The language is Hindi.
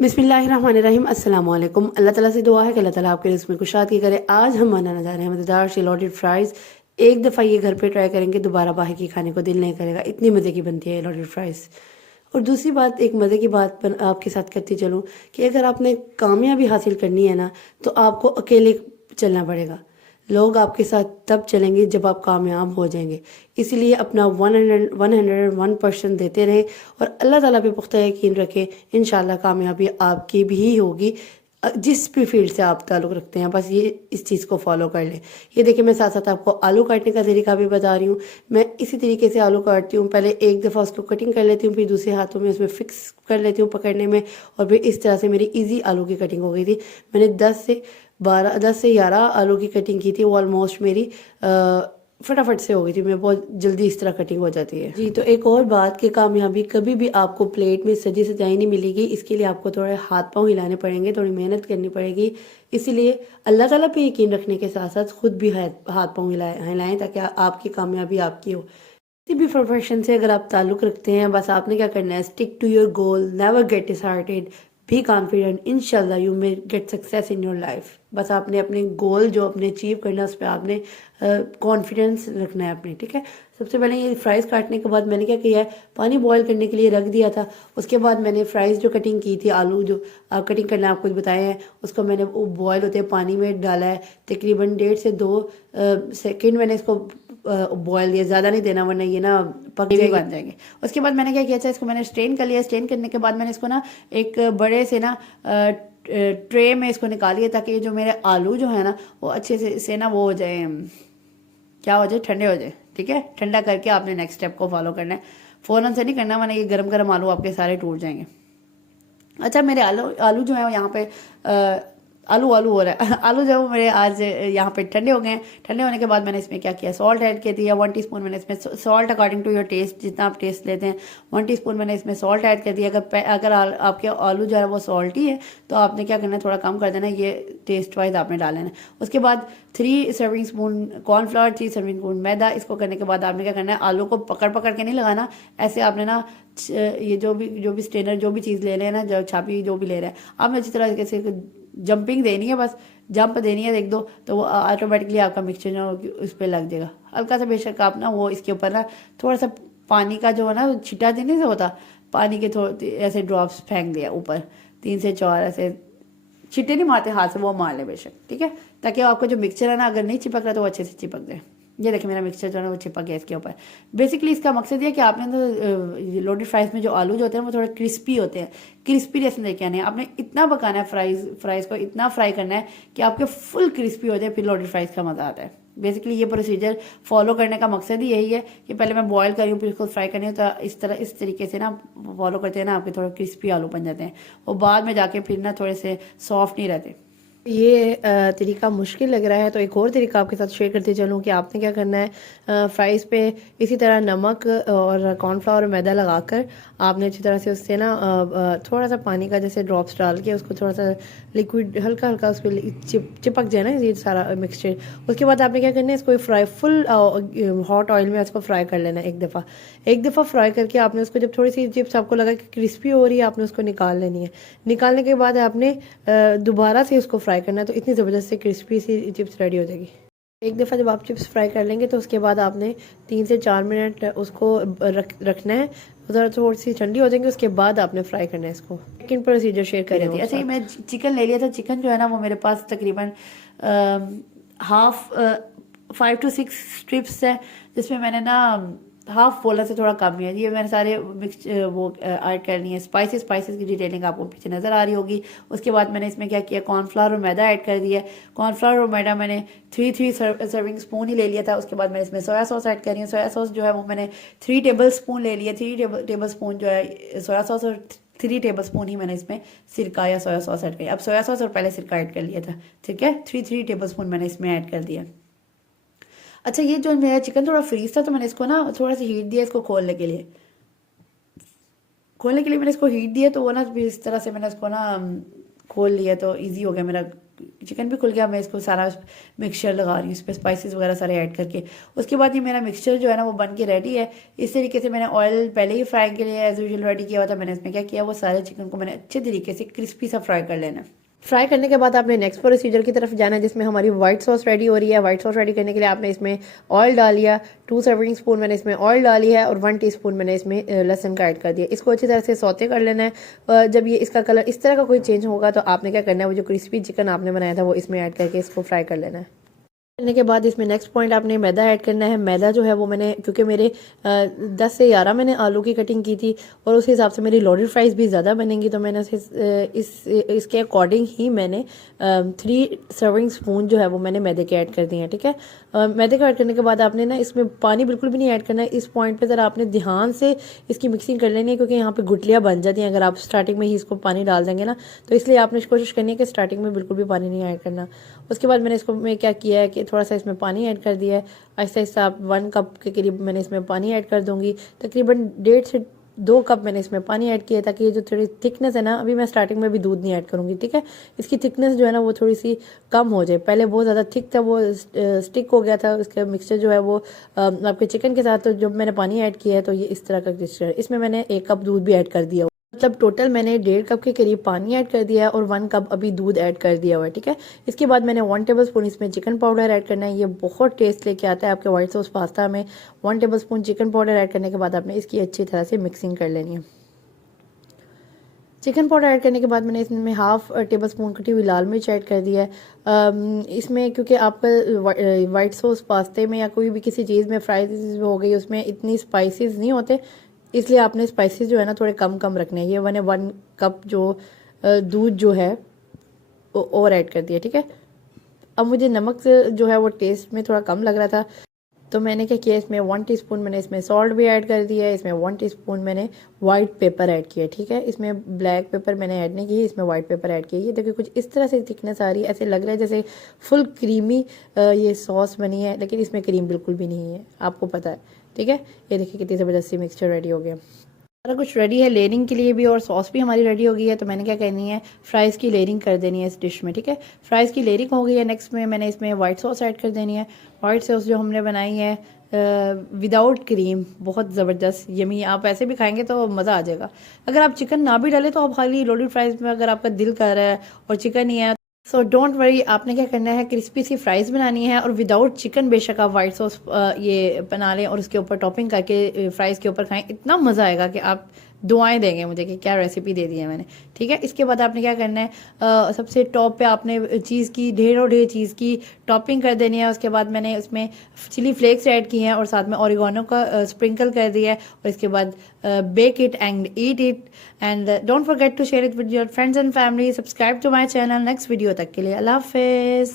बिस्मिल्लाहिर्रहमानिर्रहीम अस्सलाम वालेकुम। अल्लाह ताला से दुआ है कि अल्लाह ताला आपके रिज़्क़ में कुशादगी करे। आज हम बनाने जा रहे हैं मज़ेदार सी लॉडेड फ्राइज़। एक दफ़ा ये घर पे ट्राई करेंगे, दोबारा बाहर की खाने को दिल नहीं करेगा, इतनी मज़े की बनती है ये लॉडेड फ्राइज़। और दूसरी बात, एक मज़े की बात आपके साथ करती चलूँ कि अगर आपने कामयाबी हासिल करनी है ना, तो आपको अकेले चलना पड़ेगा। लोग आपके साथ तब चलेंगे जब आप कामयाब हो जाएंगे। इसलिए अपना 101% देते रहें और अल्लाह ताला पे पुख्ता यकीन रखें। इंशाल्लाह कामयाबी आपकी भी होगी, जिस भी फील्ड से आप ताल्लुक़ रखते हैं। बस ये इस चीज़ को फॉलो कर लें। ये देखिए, मैं साथ साथ आपको आलू काटने का तरीका भी बता रही हूँ। मैं इसी तरीके से आलू काटती हूँ। पहले एक दफ़ा उसको कटिंग कर लेती हूँ, फिर दूसरे हाथों में उसमें फ़िक्स कर लेती हूँ पकड़ने में, और फिर इस तरह से मेरी ईजी आलू की कटिंग हो गई थी। मैंने 10 से 11 आलू की कटिंग की थी। वो ऑलमोस्ट मेरी फटाफट से हो गई थी। मैं बहुत जल्दी इस तरह कटिंग हो जाती है जी। तो एक और बात कि कामयाबी कभी भी आपको प्लेट में सजी सजाई नहीं मिलेगी। इसके लिए आपको थोड़े हाथ पांव हिलाने पड़ेंगे, थोड़ी मेहनत करनी पड़ेगी। इसीलिए अल्लाह ताला पे यकीन रखने के साथ साथ खुद भी हाथ पांव हिलाएं ताकि आपकी कामयाबी आपकी हो। किसी भी प्रोफेशन से अगर आप ताल्लुक़ रखते हैं, बस आपने क्या करना है, stick to your goal, never get disheartened, be confident, इंशाल्लाह you may get success in your life. बस आपने अपने गोल जो अपने अचीव करना है उस पर आपने कॉन्फिडेंस रखना है अपने, ठीक है। सबसे पहले ये फ्राइज़ काटने के बाद मैंने क्या किया है, पानी बॉयल करने के लिए रख दिया था। उसके बाद मैंने फ्राइज़ जो कटिंग की थी, आलू जो कटिंग करना आपको बताए हैं, उसको मैंने वो बॉयल होते पानी में डाला है। तकरीबन 1.5 से 2 सेकेंड मैंने इसको बॉयल दिया, ज़्यादा नहीं देना वरना ये ना पक बन जाएंगे। उसके बाद मैंने क्या किया था, इसको मैंने स्ट्रेन कर लिया। स्ट्रेन करने के बाद मैंने इसको ना एक बड़े से ना ट्रे में इसको निकालिए, ताकि जो मेरे आलू जो है ना वो अच्छे से ना वो हो जाए, क्या हो जाए, ठंडे हो जाए, ठीक है। ठंडा करके आपने नेक्स्ट स्टेप को फॉलो करना है। फ़ौरन से नहीं करना, वरना ये गरम गरम आलू आपके सारे टूट जाएंगे। अच्छा, मेरे आलू जो है यहाँ पे आलू आलू हो रहा है आलू जो मेरे आज यहाँ पे ठंडे हो गए हैं। ठंडे होने के बाद मैंने इसमें क्या किया, सॉल्ट ऐड कर दिया 1 टीस्पून। मैंने इसमें salt according to your taste, जितना आप टेस्ट लेते हैं 1 टीस्पून मैंने इसमें सॉल्ट ऐड कर दिया। अगर आपके आलू जो है वो सॉल्टी है तो आपने क्या करना है, थोड़ा कम कर देना, ये टेस्ट वाइज आपने डाल लेना है। उसके बाद 3 serving spoon cornflour, 3 serving spoon मैदा। इसको करने के बाद आपने क्या करना है, आलू को पकड़ पकड़ के नहीं लगाना, ऐसे आपने ना ये जो भी स्ट्रेनर जो भी चीज़ ले लें ना, जो छापी जो भी ले रहे हैं, आपने अच्छी तरह से जंपिंग देनी है, बस जंप देनी है एक दो, तो वो ऑटोमेटिकली आपका मिक्सचर जो उस पर लग जाएगा। हल्का सा बेशक आप ना वो इसके ऊपर ना थोड़ा सा पानी का जो है ना छिटा देने से होता, पानी के थोड़े ऐसे ड्रॉप्स फेंक दिया ऊपर, 3 से 4 ऐसे छिटे नहीं मारते हाथ से, वो मार ले बेशक, ठीक है, ताकि आपका जो मिक्सचर है ना अगर नहीं चिपक रहा तो वो अच्छे से चिपक जाए। ये देखिए मेरा मिक्सचर जो है वो चिपक गया इसके ऊपर। बेसिकली इसका मकसद ये कि आपने तो लोडेड फ्राइज़ में जो आलू जो होते हैं वो थोड़े क्रिस्पी होते हैं, क्रिस्पी जैसे लेके आने हैं। आपने इतना पकाना है फ्राइज़ को, इतना फ्राई करना है कि आपके फुल क्रिस्पी हो जाए, फिर लोडेड फ्राइज़ का मज़ा आता है। बेसिकली ये प्रोसीजर फॉलो करने का मकसद ही यही है कि पहले मैं बॉयल करी हूँ फिर उसको फ्राई करनी हूँ, तो इस तरीके से ना फॉलो करते हैं ना आपके थोड़े क्रिस्पी आलू बन जाते हैं, और बाद में जाके फिर ना थोड़े से सॉफ्ट नहीं रहते। ये तरीका मुश्किल लग रहा है, तो एक और तरीका आपके साथ शेयर करते चलूँ कि आपने क्या करना है, फ्राइज़ पे इसी तरह नमक और कॉर्नफ्लावर और मैदा लगाकर आपने अच्छी तरह से उससे ना थोड़ा सा पानी का जैसे ड्रॉप्स डाल के उसको थोड़ा सा लिक्विड हल्का हल्का उस पर चिपक जाए ना ये सारा मिक्सचर। उसके बाद आपने क्या करना है, इसको फ्राई फुल हॉट ऑयल में इसको फ्राई कर लेना है। एक दफ़ा फ्राई करके आपने उसको जब थोड़ी सी चिप्स आपको लगा कि क्रिस्पी हो रही है, आपने उसको निकाल लेनी है। निकालने के बाद आपने दोबारा से उसको फ्राई करना है, तो इतनी ज़बरदस्त से क्रिस्पी सी चिप्स रेडी हो जाएगी। एक दफ़ा जब आप चिप्स फ्राई कर लेंगे तो उसके बाद आपने 3 से 4 मिनट उसको रखना है, उधर थोड़ी सी ठंडी हो जाएंगी, उसके बाद आपने फ्राई करना है इसको। सेकंड प्रोसीजर शेयर कर रही थी। ऐसे ही मैं चिकन ले लिया था। चिकन जो है ना वो मेरे पास तकरीबन 5 to 6 स्ट्रिप्स है, जिसमें मैंने ना हाफ बोला से थोड़ा कम है, ये मैंने सारे मिक्स वो ऐड करनी है। स्पाइसेस की डिटेलिंग आपको पीछे नज़र आ रही होगी। उसके बाद मैंने इसमें क्या किया, कॉर्नफ्लावर और मैदा ऐड कर दिया। कॉर्नफ्लावर और मैदा मैंने 3 सर्विंग स्पून ही ले लिया था। उसके बाद मैंने इसमें सोया सॉस ऐड कर रही हूँ। सोया सॉस जो है वो मैंने 3 टेबल स्पून ले लिया। 3 टेबल स्पून जो है सोया सॉस, और 3 टेबल स्पून ही मैंने इसमें सिरका या सोया सॉस ऐड किया। अब सोया सॉस और पहले सिरका ऐड कर लिया था, ठीक है। 3 टेबल स्पून मैंने इसमें ऐड कर दिया। अच्छा, ये जो मेरा चिकन थोड़ा फ्रीज था तो मैंने इसको ना थोड़ा सा हीट दिया इसको खोलने के लिए। मैंने इसको हीट दिया, तो वो ना इस तरह से मैंने इसको ना खोल लिया, तो इजी हो गया मेरा चिकन भी खुल गया। मैं इसको सारा मिक्सचर लगा रही हूँ इस पर स्पाइसेस वगैरह सारे ऐड करके। उसके बाद ये मेरा मिक्सचर जो है ना वो बन के रेडी है। इस तरीके से मैंने ऑयल पहले ही फ्राई के लिए एज यूजुअल रेडी किया हुआ था। मैंने इसमें क्या किया, वो सारे चिकन को मैंने अच्छे तरीके से क्रिस्पी सा फ्राई कर लेना है। फ्राई करने के बाद आपने नेक्स्ट प्रोसीजर की तरफ जाना है, जिसमें हमारी व्हाइट सॉस रेडी हो रही है। व्हाइट सॉस रेडी करने के लिए आपने इसमें ऑयल डाल लिया, 2 सर्विंग स्पून मैंने इसमें ऑयल डाली है और 1 टीस्पून मैंने इसमें लहसुन का ऐड कर दिया। इसको अच्छी तरह से सौते कर लेना है। जब ये इसका कलर इस तरह का कोई चेंज होगा तो आपने क्या करना है, वो जो क्रिस्पी चिकन आपने बनाया था वो इसमें ऐड करके इसको फ्राई कर लेना है। करने के बाद इसमें नेक्स्ट पॉइंट आपने मैदा ऐड करना है। मैदा जो है वो मैंने, क्योंकि मेरे 10 से 11 मैंने आलू की कटिंग की थी और उस हिसाब से मेरी लोडेड फ्राइज़ भी ज़्यादा बनेंगी, तो मैंने इसके अकॉर्डिंग ही मैंने 3 सर्विंग स्पून जो है वो मैंने मैदे के ऐड कर दिए हैं। ठीक है, मैदे को ऐड करने के बाद आपने ना इसमें पानी बिल्कुल भी नहीं ऐड करना है। इस पॉइंट पे ज़रा आपने ध्यान से इसकी मिक्सिंग कर लेनी है, क्योंकि यहाँ पे गुठलियाँ बन जाती हैं अगर आप स्टार्टिंग में ही इसको पानी डाल देंगे ना। तो इसलिए आपने कोशिश करनी है कि स्टार्टिंग में बिल्कुल भी पानी नहीं ऐड करना। उसके बाद मैंने इसको मैं क्या किया है कि थोड़ा सा इसमें पानी ऐड कर दिया है। आहिस्ता आहिस्ता आप 1 कप के करीब मैंने इसमें पानी ऐड कर दूंगी। तकरीबन 1.5 से 2 कप मैंने इसमें पानी ऐड किया, ताकि ये जो थोड़ी थिकनेस है ना, अभी मैं स्टार्टिंग में भी दूध नहीं ऐड करूँगी। ठीक है, इसकी थिकनेस जो है ना वो थोड़ी सी कम हो जाए। पहले बहुत ज़्यादा थिक था, वो स्टिक हो गया था उसका मिक्सचर जो है वो आपके चिकन के साथ। तो जब मैंने पानी ऐड किया है तो ये इस तरह का मिक्सचर, इसमें मैंने 1 कप दूध भी ऐड कर दिया। मतलब टोटल मैंने 1.5 कप के करीब पानी ऐड कर दिया है और 1 कप अभी दूध ऐड कर दिया हुआ है। ठीक है, इसके बाद मैंने 1 टेबल स्पून इसमें चिकन पाउडर ऐड करना है। ये बहुत टेस्ट लेके आता है आपके व्हाइट सॉस पास्ता में। 1 table spoon chicken powder add करने के बाद आपने इसकी अच्छी तरह से मिक्सिंग कर लेनी है। चिकन पाउडर ऐड करने के बाद मैंने इसमें 1/2 टेबल स्पून कटी हुई लाल मिर्च ऐड कर दिया है। इसमें क्योंकि आपका वाइट सॉस पास्ते में या कोई भी किसी चीज़ में फ्राइज हो गई, उसमें इतनी स्पाइसेस नहीं होते, इसलिए आपने स्पाइसेस जो है ना थोड़े कम कम रखने हैं। ये मैंने 1 कप जो दूध जो है वो और ऐड कर दिया। ठीक है, अब मुझे नमक जो है वो टेस्ट में थोड़ा कम लग रहा था, तो मैंने क्या किया, इसमें 1 टीस्पून मैंने इसमें सॉल्ट भी ऐड कर दिया है। इसमें 1 टीस्पून मैंने वाइट पेपर ऐड किया। ठीक है, इसमें ब्लैक पेपर मैंने ऐड नहीं की, इसमें वाइट पेपर ऐड किया। ये देखिए कुछ इस तरह से थिकनेस आ रही है, ऐसे लग रहा है जैसे फुल क्रीमी ये सॉस बनी है, लेकिन इसमें क्रीम बिल्कुल भी नहीं है, आपको पता है। ठीक है, ये देखिए कितनी ज़बरदस्ती मिक्सचर रेडी हो गया। सारा कुछ रेडी है लेयरिंग के लिए भी, और सॉस भी हमारी रेडी हो गई है। तो मैंने क्या करनी है, फ्राइज़ की लेयरिंग कर देनी है इस डिश में। ठीक है, फ्राइज़ की लेयरिंग हो गई है। नेक्स्ट में मैंने इसमें वाइट सॉस ऐड कर देनी है। वाइट सॉस जो हमने बनाई है विदाउट क्रीम, बहुत ज़बरदस्त यमी। आप ऐसे भी खाएंगे तो मज़ा आ जाएगा। अगर आप चिकन ना भी डालें तो आप खाली लोडेड फ्राइज़ में अगर आपका दिल कर रहा है और चिकन ही है, सो डोंट वरी, आपने क्या करना है, क्रिस्पी सी फ्राइज़ बनानी है और विदाउट चिकन बेशक आप वाइट सॉस ये बना लें और उसके ऊपर टॉपिंग करके फ्राइज़ के ऊपर खाएं। इतना मज़ा आएगा कि आप दुआएं देंगे मुझे कि क्या रेसिपी दे दी है मैंने। ठीक है, इसके बाद आपने क्या करना है, सबसे टॉप पे आपने चीज़ की ढेरों ढेर चीज़ की टॉपिंग कर देनी है। उसके बाद मैंने उसमें चिली फ्लेक्स ऐड किए हैं और साथ में ऑरिगेनो का स्प्रिंकल कर दिया है। और इसके बाद bake it and eat it, and don't forget to share it with your friends and family. Subscribe to my channel. Next video तक के लिए अल्लाह हाफिज़।